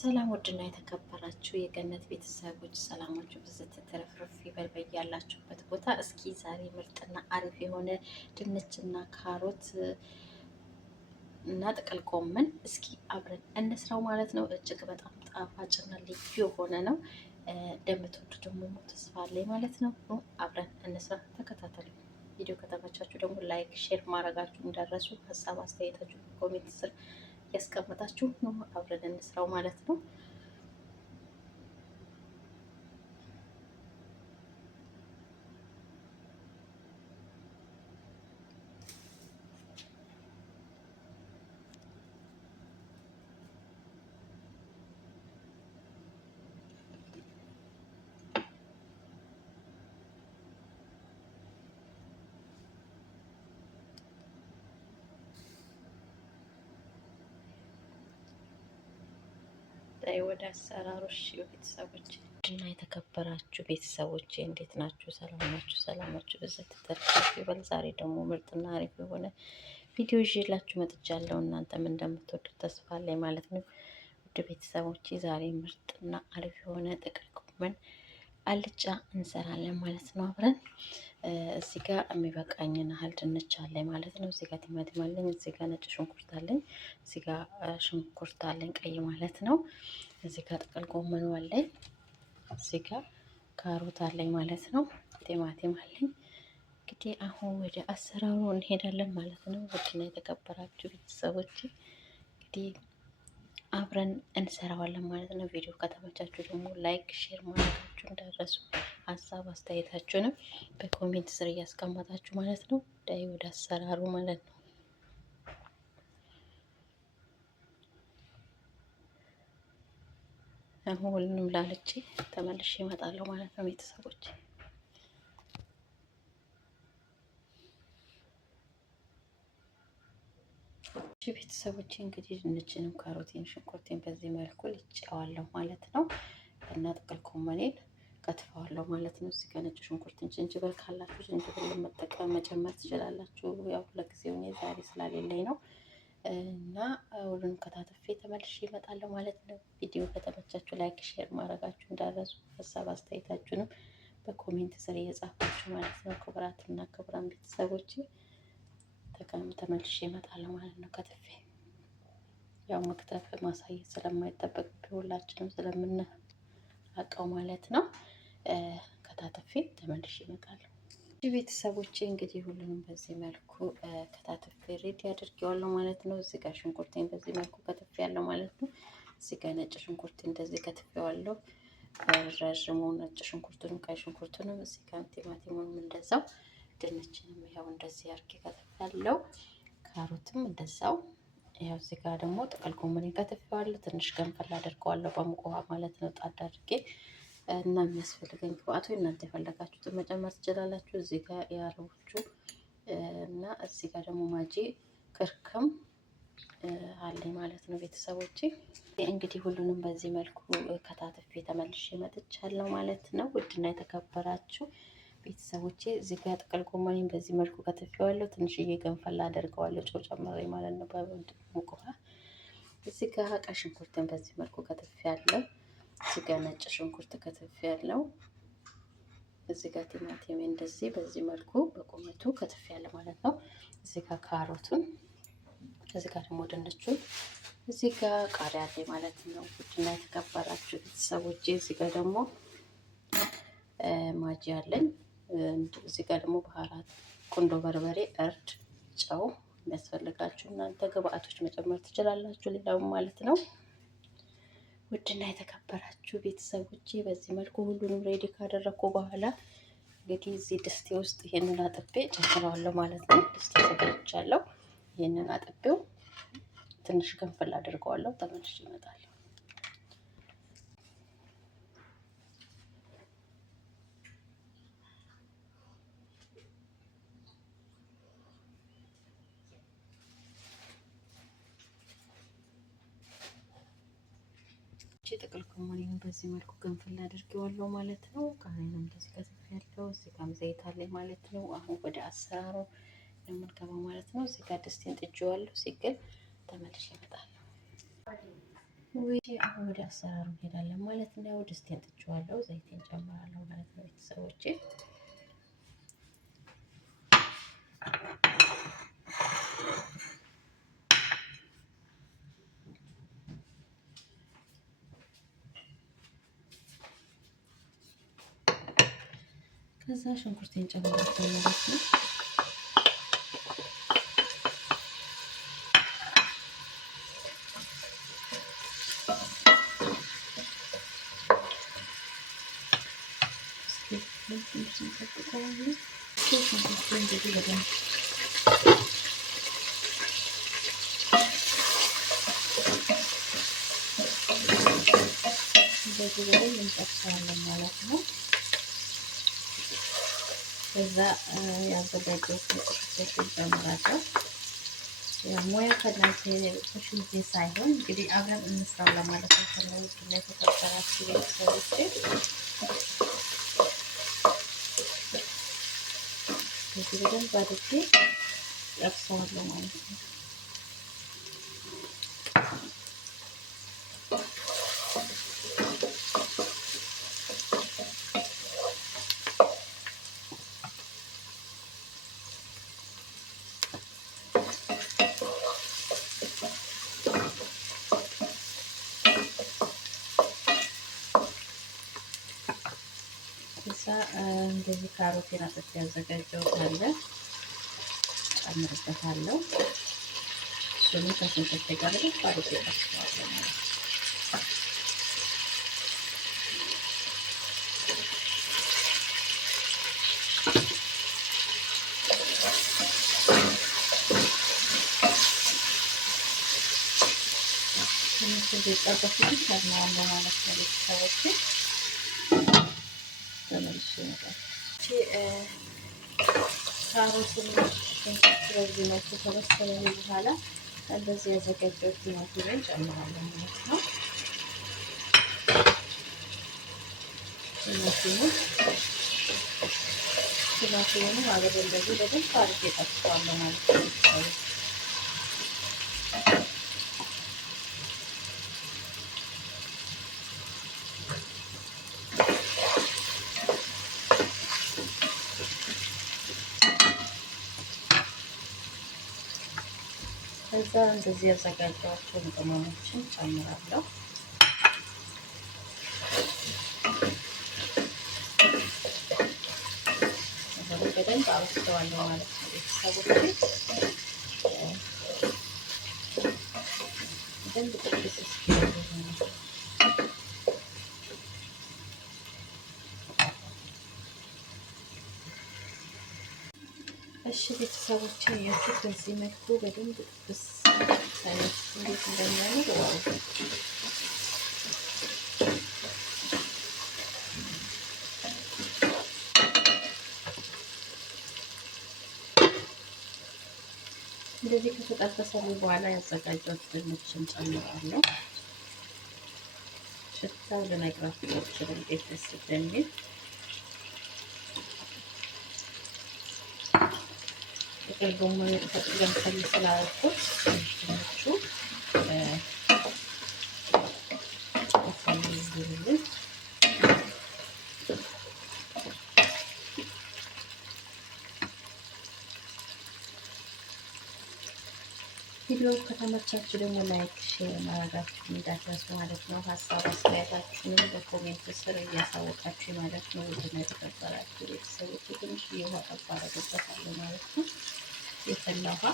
ሰላም ውድና የተከበራችሁ የገነት ቤተሰቦች ሰላማችሁ ብዝት ትርፍርፍ ይበል በያላችሁበት ቦታ። እስኪ ዛሬ ምርጥና አሪፍ የሆነ ድንችና ካሮት እና ጥቅል ጎመን እስኪ አብረን እንስራው ማለት ነው። እጅግ በጣም ጣፋጭና ልዩ የሆነ ነው። እንደምትወዱ ደግሞ ተስፋ አለኝ ማለት ነው። አብረን እንስራ፣ ተከታተሉ። ቪዲዮ ከተመቻችሁ ደግሞ ላይክ፣ ሼር ማድረጋችሁ እንዳረሱ፣ ሀሳብ አስተያየታችሁ ኮሜንት ስር ያስቀምጣችሁ ነው። አብረን እንስራው ማለት ነው። ወደ አሰራሮች ቤተሰቦች እና የተከበራችሁ ቤተሰቦች እንዴት ናችሁ? ሰላም ናችሁ? ሰላማችሁ በዘት ተተርፍ ይበል። ዛሬ ደግሞ ምርጥና አሪፍ የሆነ ቪዲዮ ይዤላችሁ መጥቻለሁ። እናንተም እንደምትወዱት ተስፋ አለኝ ማለት ነው። ውድ ቤተሰቦች ዛሬ ምርጥና አሪፍ የሆነ ጥቅል ጎመን አልጫ እንሰራለን ማለት ነው አብረን። እዚህ ጋር የሚበቃኝን ያህል ድንች አለኝ ማለት ነው። እዚህ ጋር ቲማቲም አለኝ፣ እዚህ ጋር ነጭ ሽንኩርት አለኝ፣ እዚህ ጋር ሽንኩርት አለኝ ቀይ ማለት ነው። እዚህ ጋር ጥቅል ጎመኑ አለኝ፣ እዚህ ጋር ካሮት አለኝ ማለት ነው። ቲማቲም አለኝ። እንግዲህ አሁን ወደ አሰራሩ እንሄዳለን ማለት ነው። ውድና የተከበራችሁ ቤተሰቦች እንግዲህ አብረን እንሰራዋለን ማለት ነው። ቪዲዮ ከተመቻችሁ ደግሞ ላይክ፣ ሼር ማድረጋችሁ እንዳትረሱ። ሀሳብ አስተያየታችሁንም በኮሜንት ስር እያስቀመጣችሁ ማለት ነው። ዳይ ወደ አሰራሩ ማለት ነው። አሁን ሁሉንም ላልቼ ተመልሼ እመጣለሁ ማለት ነው ቤተሰቦች። ቤተሰቦች እንግዲህ ድንችንም ካሮቴን ሽንኩርቴን በዚህ መልኩ ልጬዋለሁ ማለት ነው እና ጥቅል ጎመኔን ከትፈዋለሁ ማለት ነው። እዚህ ጋር ነጭ ሽንኩርትን፣ ዝንጅብል ካላችሁ ዝንጅብል መጠቀም መጨመር ትችላላችሁ። ያው ለጊዜው እኔ ዛሬ ስላሌለኝ ነው እና ሁሉንም ከታተፌ ተመልሼ እመጣለሁ ማለት ነው። ቪዲዮ ከተመቻችሁ ላይክ፣ ሼር ማድረጋችሁ እንዳትረሱ። ሀሳብ አስተያየታችሁንም በኮሜንት ስር እየጻፋችሁ ማለት ነው። ክቡራትና ክቡራን ቤተሰቦች ተመልሼ እመጣለሁ ማለት ነው። ከትፌ ያው መክተፍ ማሳየት ስለማይጠበቅብኝ ሁላችንም ስለምናውቀው ማለት ነው። ከታተፌ ተመልሼ እመጣለሁ። ቤተሰቦቼ እንግዲህ ሁሉንም በዚህ መልኩ ከታተፌ ሬዲ አድርጌዋለሁ ማለት ነው። እዚህ ጋር ሽንኩርቴን በዚህ መልኩ ከትፌያለሁ ማለት ነው። እዚህ ጋር ነጭ ሽንኩርት እንደዚህ ከትፌዋለሁ። ረዥሙ ነጭ ሽንኩርቱንም ቀይ ሽንኩርቱንም፣ እዚህ ጋር ቲማቲሙንም እንደዛው፣ ድንችንም ያው እንደዚህ አድርጌ ከትፌያለሁ። ካሮትም እንደዛው። ያው እዚህ ጋር ደግሞ ጥቅል ጎመኔን ከትፌዋለሁ። ትንሽ ገንፈል አድርገዋለሁ በሙቅ ውሃ ማለት ነው ጣድ አድርጌ እና የሚያስፈልገኝ ግብአቱ እናንተ የፈለጋችሁትን መጨመር ትችላላችሁ። እዚህ ጋር የአረቦቹ እና እዚህ ጋር ደግሞ ማጂ ክርክም አለኝ ማለት ነው ቤተሰቦቼ። እንግዲህ ሁሉንም በዚህ መልኩ ከታትፌ ተመልሼ መጥቻለሁ ማለት ነው። ውድና የተከበራችሁ ቤተሰቦቼ እዚህ ጋር ጥቅል ጎመኔን በዚህ መልኩ ከትፌዋለሁ። ትንሽዬ ገንፈል አደርገዋለሁ ጨው ጨምሬ ማለት ነው በሙቅ ውሃ። እዚህ ጋር ቀይ ሽንኩርትን በዚህ መልኩ ከትፌያለሁ። እዚህ ጋር ነጭ ሽንኩርት ከትፌያለሁ። እዚህ ጋር ቲማቲም እንደዚህ በዚህ መልኩ በቁመቱ ከትፌያለሁ ማለት ነው። እዚህ ጋር ካሮቱን፣ እዚህ ጋር ደግሞ ድንቹን፣ እዚህ ጋር ቃሪያ አለኝ ማለት ነው። ውድና የተከበራችሁ ቤተሰቦቼ እዚህ ጋር ደግሞ ማጂ አለኝ። እዚህ ጋር ደግሞ ባህራት፣ ቁንዶ በርበሬ፣ እርድ፣ ጨው የሚያስፈልጋችሁ እናንተ ግብአቶች መጨመር ትችላላችሁ ሌላውም ማለት ነው። ውድና የተከበራችሁ ቤተሰቦቼ በዚህ መልኩ ሁሉንም ሬዲ ካደረግኩ በኋላ እንግዲህ እዚህ ድስቴ ውስጥ ይሄንን አጥቤ ጨምረዋለሁ ማለት ነው። ድስቴ ተዘጋጅቻለሁ። ይሄንን አጥቤው ትንሽ ገንፈል አድርገዋለሁ። ተመልሼ እመጣለሁ። ጥቅል ጎመኔን በዚህ መልኩ ገንፈል አድርጌዋለሁ ማለት ነው። ቃሪያንም እንደዚህ ከትፌያለሁ። እዚህ ጋርም ዘይት አለኝ ማለት ነው። አሁን ወደ አሰራሩ የምንገባው ማለት ነው። እዚህ ጋር ድስቴን ጥጄዋለሁ። ሲግል ተመልሼ እመጣለሁ። አሁን ወደ አሰራሩ እንሄዳለን ማለት ነው። ድስቴን ጥጄዋለሁ፣ ዘይቴን ጨምራለሁ ማለት ነው ቤተሰቦቼ። ከዛ ሽንኩርቴን ጨምራለሁ ማለት ነው። እንደዚህ በደንብ እንጠብሰዋለን ማለት ነው። ከዛ ያዘጋጀሁት ሽንኩርት ጨምራለሁ። ሙያ ከእናንተ ጊዜ ሳይሆን እንግዲህ አብረን እንስራው ለማለት ነው። ከነውድ ላይ የተከበራችሁ ቤተሰቦቼ እዚህ በደንብ አድርጌ ጠብሰዋለሁ ማለት ነው። እንደዚህ ካሮቴን አጥቤ ያዘጋጀሁት አለ ጨምርበታለሁ። እሱንም ከሽንኩርት ጋር በደንብ አድርጌ ጠብሰዋለሁ ማለት ነው። ትንሽ እንዲጠበስ ጨምራለሁ ማለት ነው ቤተሰቦቼ። ተመልሼ እመጣለሁ። ካሮትን ሽንኩርት በዚህ መልኩ ከበሰለ በኋላ እንደዚህ ያዘጋጀሁት ቲማቲምን ጨምራለሁ ማለት ነው። ቲማቲሙን አብሬ እንደዚህ በደንብ አድርጌ ጠብሰዋለሁ ማለት ነው። ከዛ እንደዚህ ያዘጋጀኋቸውን ቅመሞችን ጨምራለሁ። በደንብ አበስለዋለሁ ማለት ነው ቤተሰቦቼ። በደንብ ጥብስ እስኪል እሺ ቤተሰቦቼ ያቺ በዚህ መልኩ በደንብ ጥብስ ሳይት እንዴት እንደሚያምር ዋው! እንደዚህ ከተጠበሰልኝ በኋላ ያዘጋጀሁት ድንችን ጨምራለሁ። ሽታው ልነግራችሁ አልችልም እንዴት ደስ እንደሚል። ጥቅል ጎመን ገንፈል ስላደረኩት ድንቹ ይፈልጉልኝ። ቪዲዮ ከተመቻችሁ ደግሞ ላይክ፣ ሼር ማድረጋችሁን እንዳትረሱ ማለት ነው። ሀሳብ አስተያየታችሁንም በኮሜንት ስር እያሳወቃችሁ ማለት ነው። ውድና የተከበራችሁ ቤተሰቦች ትንሽ የውሃ ጠብ አደርግበታለሁ ማለት ነው። የፈላ ውሃ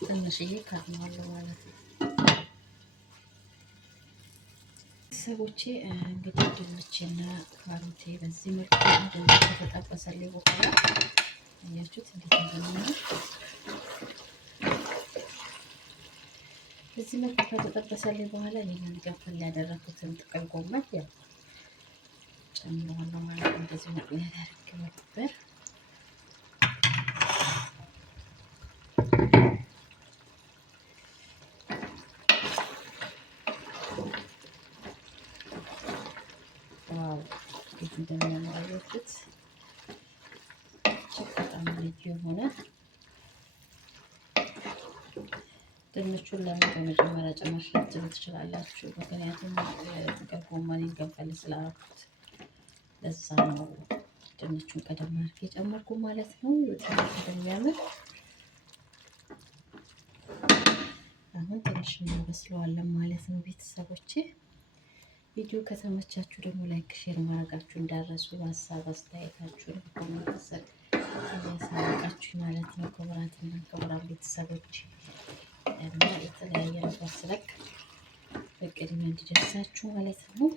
ትንሽዬ ካርነዋለሁ ማለት ነው። ቤተሰቦቼ እንግዲህ ድንችና ካሮቴ በዚህ መልኩ እንደዚህ ከተጠበሰልኝ በኋላ አያችሁት እንዴት እንደሚሆን። በዚህ መልኩ ከተጠበሰልኝ በኋላ ይሄንን ገንፈል ያደረኩትን ጥቅል ጎመን ያው ጨምረዋለሁ ማለት ነው። እንደዚህ መልኩ ያደርገው ነበር። እንደምናያችሁት በጣም ልዩ የሆነ ድንቹን ለምን በመጀመሪያ ጨመር ልትሉ ትችላላችሁ። ምክንያቱም ጥቅል ጎመኔን ገንፈል ስላደረኩት ለዛ ነው ድንቹን ቀደም አድርጌ የጨመርኩ ማለት ነው። በጣም እንደሚያምር አሁን ትንሽ እናበስለዋለን ማለት ነው። ቤተሰቦቼ ቪዲዮ ከተመቻችሁ ደግሞ ላይክ፣ ሼር ማድረጋችሁ እንዳረሱ፣ ሀሳብ አስተያየታችሁን በኮሜንት ስር እያሳወቃችሁ ማለት ነው። ክቡራትና ክቡራን ቤተሰቦች እና የተለያየ ነገር ስለቅ በቅድሚያ እንዲደርሳችሁ ማለት ነው።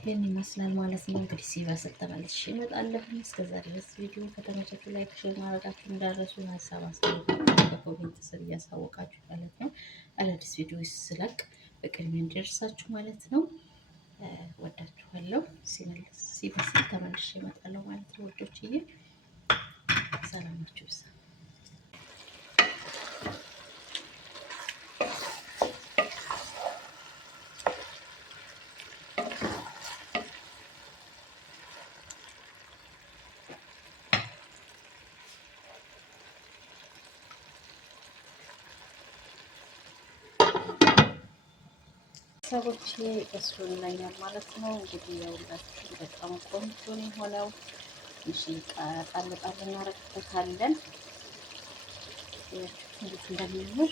ይህን ይመስላል ማለት ነው። እንግዲህ ሲበስል ተመልሼ እመጣለሁ። እስከዛ ድረስ ቪዲዮ ከተመቻችሁ ላይክ፣ ሼር ማድረጋችሁ እንዳረሱ፣ ሀሳብ አስተያየታችሁን በኮሜንት ስር እያሳወቃችሁ ማለት ነው። አዳዲስ ቪዲዮ ስለቅ በቅድሚያ እንዲደርሳችሁ ማለት ነው። ወዳችኋለሁ። ሲበስል ተመልሼ እመጣለሁ ማለት ነው። ወዶችዬ ሰላማችሁ ይብዛ። ሰዎች በስሎልኛል ማለት ነው። እንግዲህ የሁላችን በጣም ቆንጆ ነው የሆነው። ትንሽ ጣል ጣል እናረግበታለን። እንዴት እንደሚያምር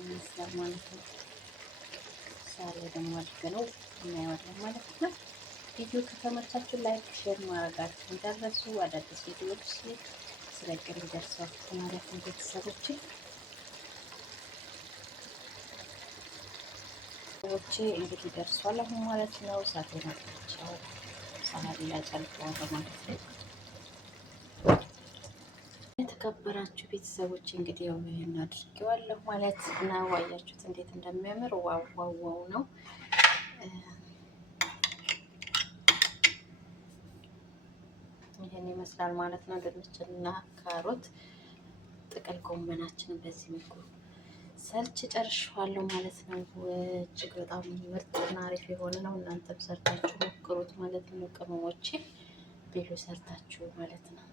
ይመስላል ማለት ነው። ሳሌ ደግሞ አድርገነው እናየዋለን ማለት ነው። ቪዲዮ ከተመቻችሁ ላይክ፣ ሼር ማድረጋችሁ እንዳትረሱ። አዳዲስ ቪዲዮዎች ስለቅ እንዲደርሳችሁ ማለት ነው። ቤተሰቦቼ እንግዲህ ደርሷል አሁን ማለት ነው። እሳቴን አጥፍቼው ሳህን ላይ ጨልፈዋለሁ ማለት ነው። የተከበራችሁ ቤተሰቦች እንግዲህ ያው ይሄን አድርጌዋለሁ ማለት ነው። አያችሁት እንዴት እንደሚያምር ዋው ዋው ዋው ነው። ይሄን ይመስላል ማለት ነው። ድንችና ካሮት ጥቅል ጎመናችንን በዚህ መልኩ ሰርች ጨርሼዋለሁ ማለት ነው። እጅግ በጣም ምርጥና አሪፍ የሆነ ነው። እናንተም ሰርታችሁ ሞክሩት ማለት ነው። ቅመሞቼ ቤሎ ሰርታችሁ ማለት ነው።